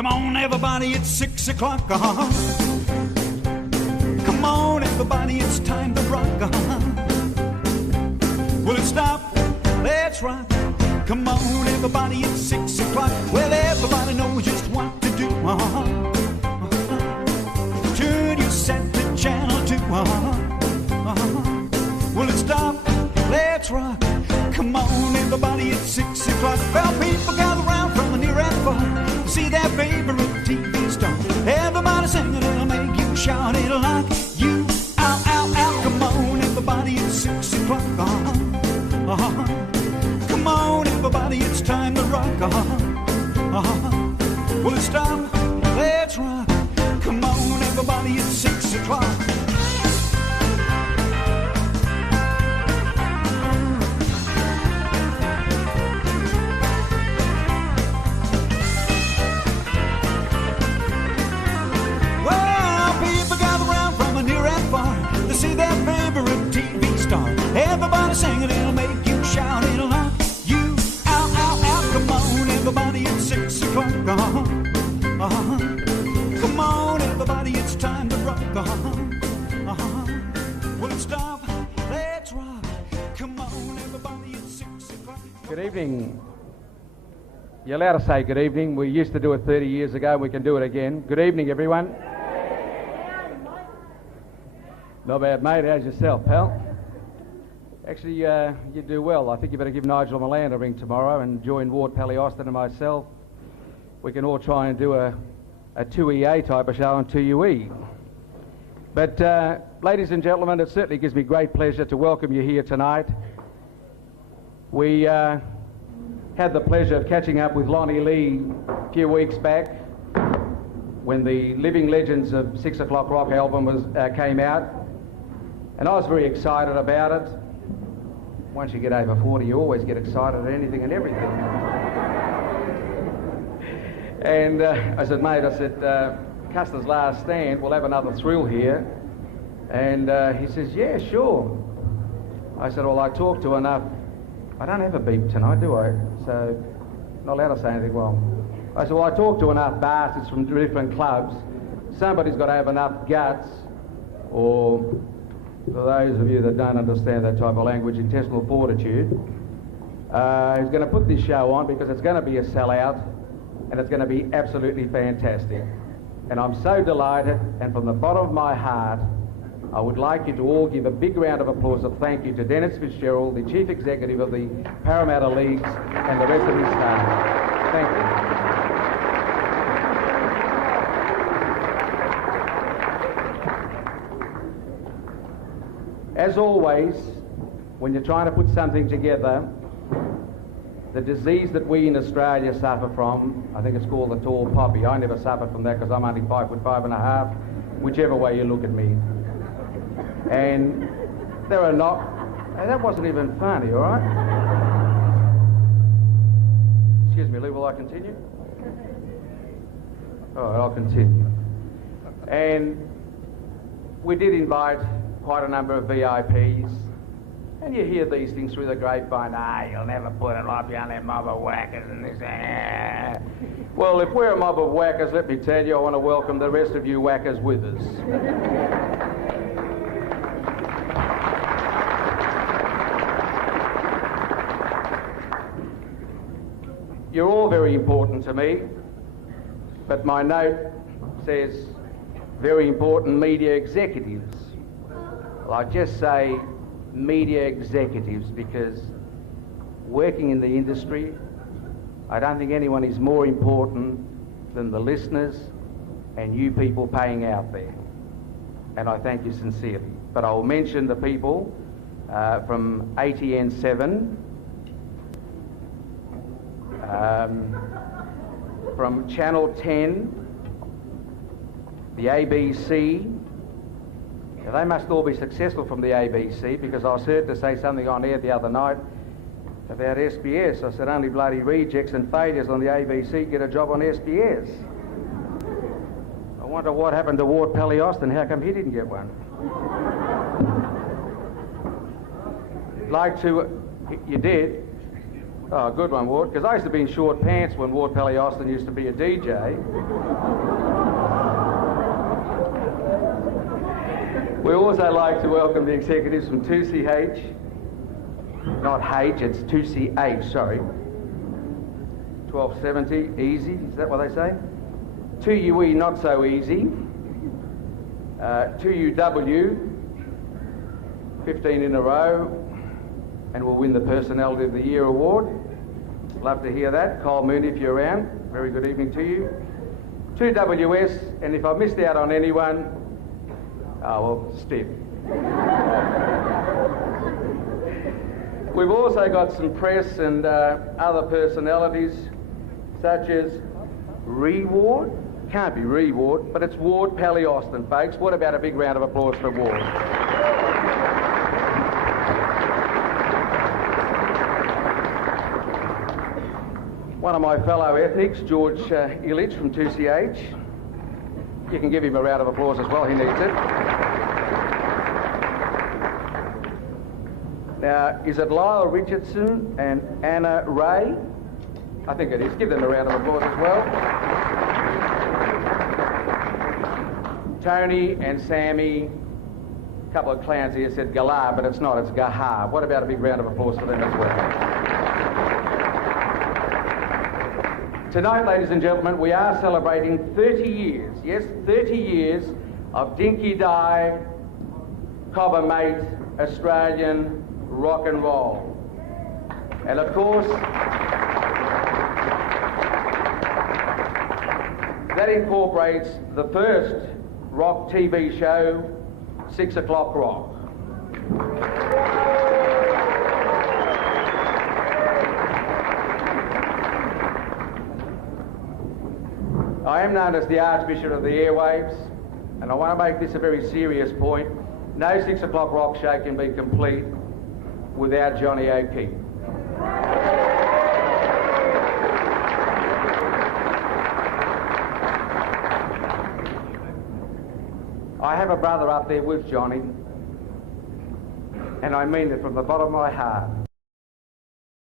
Come on, everybody, it's 6 o'clock. Come on, everybody, it's time to rock. Will it stop? Let's rock. Come on, everybody, it's 6 o'clock. Well, everybody knows just what to do. Turn your set to channel 2. Will it stop? Let's rock. Come on, everybody, it's 6 o'clock. Well, people gather round from near and far to see their favorite TV star. Everybody singing, it'll make you shout, it'll knock you out, out, out. Come on, everybody, it's 6 o'clock. Come on, everybody, it's time to rock. Will it stop? Let's rock. Come on, everybody, it's 6 o'clock. See their favorite TV star. Everybody singing, it'll make you shout, it'll knock you out, out, out. Come on, everybody, it's 6 o'clock. Come on, everybody, it's time to rock. Will it stop? Let's rock. Come on, everybody, it's 6 o'clock. Good evening. You're allowed to say good evening. We used to do it 30 years ago. We can do it again. Good evening, everyone. Not bad, mate. How's yourself, pal? Actually, you do well. I think you better give Nigel Milan a ring tomorrow and join Ward, Pally Austin and myself. We can all try and do a 2EA type of show on 2UE. But, ladies and gentlemen, it certainly gives me great pleasure to welcome you here tonight. We had the pleasure of catching up with Lonnie Lee a few weeks back when the Living Legends of 6 O'Clock Rock album came out. And I was very excited about it. Once you get over 40, you always get excited at anything and everything. And I said, mate, Custer's Last Stand, we'll have another thrill here. And he says, yeah, sure. I said, well, I talked to enough. I don't have a beep tonight, do I? So, not allowed to say anything wrong. I said, well, I talked to enough bastards from different clubs. Somebody's got to have enough guts, or for those of you that don't understand that type of language, intestinal fortitude. He's going to put this show on because it's going to be a sellout and it's going to be absolutely fantastic. And I'm so delighted, and from the bottom of my heart, I would like you to all give a big round of applause of thank you to Dennis Fitzgerald, the Chief Executive of the Parramatta Leagues, and the rest of his staff. Thank you. As always, when you're trying to put something together, the disease that we in Australia suffer from, I think it's called the tall poppy. I never suffered from that because I'm only 5'5½", whichever way you look at me. And there are not... That wasn't even funny, all right? Excuse me, Lee, will I continue? All right, I'll continue. And we did invite quite a number of VIPs, and you hear these things through the grapevine. You'll never put it off, you're only a mob of whackers and this. Well, if we're a mob of whackers, let me tell you, I want to welcome the rest of you whackers with us. You're all very important to me, but my note says very important media executives. Well, I just say media executives because working in the industry, I don't think anyone is more important than the listeners and you people paying out there. And I thank you sincerely. But I'll mention the people from ATN 7, from Channel 10, the ABC. Now, they must all be successful from the ABC because I was heard to say something on air the other night about SBS. I said only bloody rejects and failures on the ABC get a job on SBS. I wonder what happened to Ward Pally Austin. How come he didn't get one? You did? Oh, good one, Ward, because I used to be in short pants when Ward Pelly Austin used to be a DJ. We also like to welcome the executives from 2CH. Not H, it's 2CH, sorry. 1270, easy, is that what they say? 2UE, not so easy. 2UW, 15 in a row, and we'll win the Personality of the Year award. Love to hear that. Cole Mooney, if you're around, very good evening to you. 2WS, and if I missed out on anyone, oh, well, stiff. We've also got some press and other personalities, such as Ward. Can't be Ward, but it's Ward Pelly Austin, folks. What about a big round of applause for Ward? One of my fellow ethnics, George Illich from 2CH. You can give him a round of applause as well, he needs it. Now, is it Lyle Richardson and Anna Ray? I think it is. Give them a round of applause as well. Tony and Sammy, a couple of clowns here said Galah, but it's not, it's Gahar. What about a big round of applause for them as well? Tonight, ladies and gentlemen, we are celebrating 30 years, yes, 30 years of dinky die, cobber mate, Australian rock and roll. And of course, that incorporates the first rock TV show, 6 O'Clock Rock. I am known as the Archbishop of the Airwaves, and I want to make this a very serious point. No 6 O'Clock Rock show can be complete without Johnny O'Keefe. I have a brother up there with Johnny, and I mean it from the bottom of my heart.